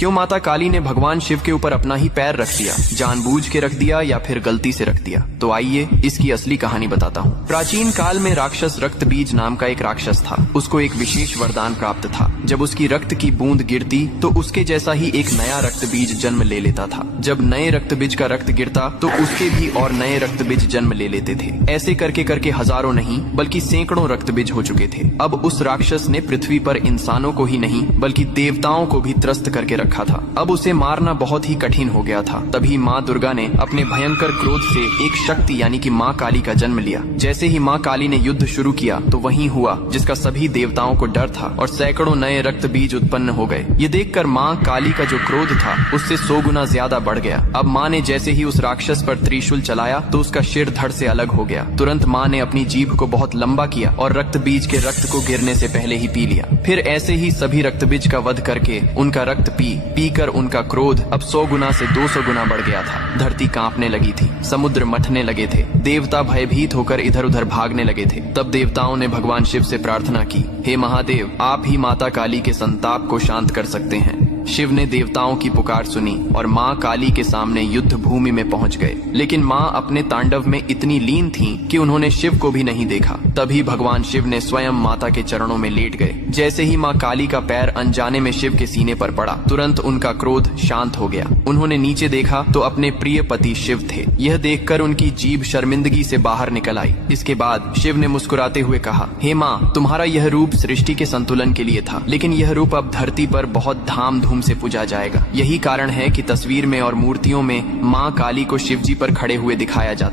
क्यों माता काली ने भगवान शिव के ऊपर अपना ही पैर रख दिया? जानबूझ के रख दिया या फिर गलती से रख दिया? तो आइए इसकी असली कहानी बताता हूँ। प्राचीन काल में राक्षस रक्त बीज नाम का एक राक्षस था। उसको एक विशेष वरदान प्राप्त था। जब उसकी रक्त की बूंद गिरती तो उसके जैसा ही एक नया रक्त बीज जन्म ले लेता था। जब नए रक्त बीज का रक्त गिरता तो उसके भी और नए रक्त बीज जन्म ले लेते थे। ऐसे करके करके हजारों नहीं बल्कि सैकड़ों रक्त बीज हो चुके थे। अब उस राक्षस ने पृथ्वी पर इंसानों को ही नहीं बल्कि देवताओं को भी त्रस्त करके रखा था। अब उसे मारना बहुत ही कठिन हो गया था। तभी माँ दुर्गा ने अपने भयंकर क्रोध से एक शक्ति यानी कि माँ काली का जन्म लिया। जैसे ही माँ काली ने युद्ध शुरू किया तो वही हुआ जिसका सभी देवताओं को डर था और सैकड़ों नए रक्त बीज उत्पन्न हो गए। ये देखकर माँ काली का जो क्रोध था उससे 100 गुना ज्यादा बढ़ गया। अब माँ ने जैसे ही उस राक्षस पर त्रिशूल चलाया तो उसका सिर धड़ से अलग हो गया। तुरंत माँ ने अपनी जीभ को बहुत लंबा किया और रक्त बीज के रक्त को गिरने से पहले ही पी लिया। फिर ऐसे ही सभी रक्त बीज का वध करके उनका रक्त पी कर उनका क्रोध अब 100 गुना से 200 गुना बढ़ गया था। धरती कांपने लगी थी, समुद्र मथने लगे थे, देवता भयभीत होकर इधर उधर भागने लगे थे। तब देवताओं ने भगवान शिव से प्रार्थना की, हे महादेव, आप ही माता काली के संताप को शांत कर सकते हैं। शिव ने देवताओं की पुकार सुनी और माँ काली के सामने युद्ध भूमि में पहुंच गए। लेकिन माँ अपने तांडव में इतनी लीन थीं कि उन्होंने शिव को भी नहीं देखा। तभी भगवान शिव ने स्वयं माता के चरणों में लेट गए। जैसे ही माँ काली का पैर अनजाने में शिव के सीने पर पड़ा, तुरंत उनका क्रोध शांत हो गया। उन्होंने नीचे देखा तो अपने प्रिय पति शिव थे। यह देखकर उनकी जीभ शर्मिंदगी से बाहर निकल आई। इसके बाद शिव ने मुस्कुराते हुए कहा, हे माँ, तुम्हारा यह रूप सृष्टि के संतुलन के लिए था, लेकिन यह रूप अब धरती पर बहुत धाम से पूजा जाएगा। यही कारण है कि तस्वीर में और मूर्तियों में माँ काली को शिवजी पर खड़े हुए दिखाया जाता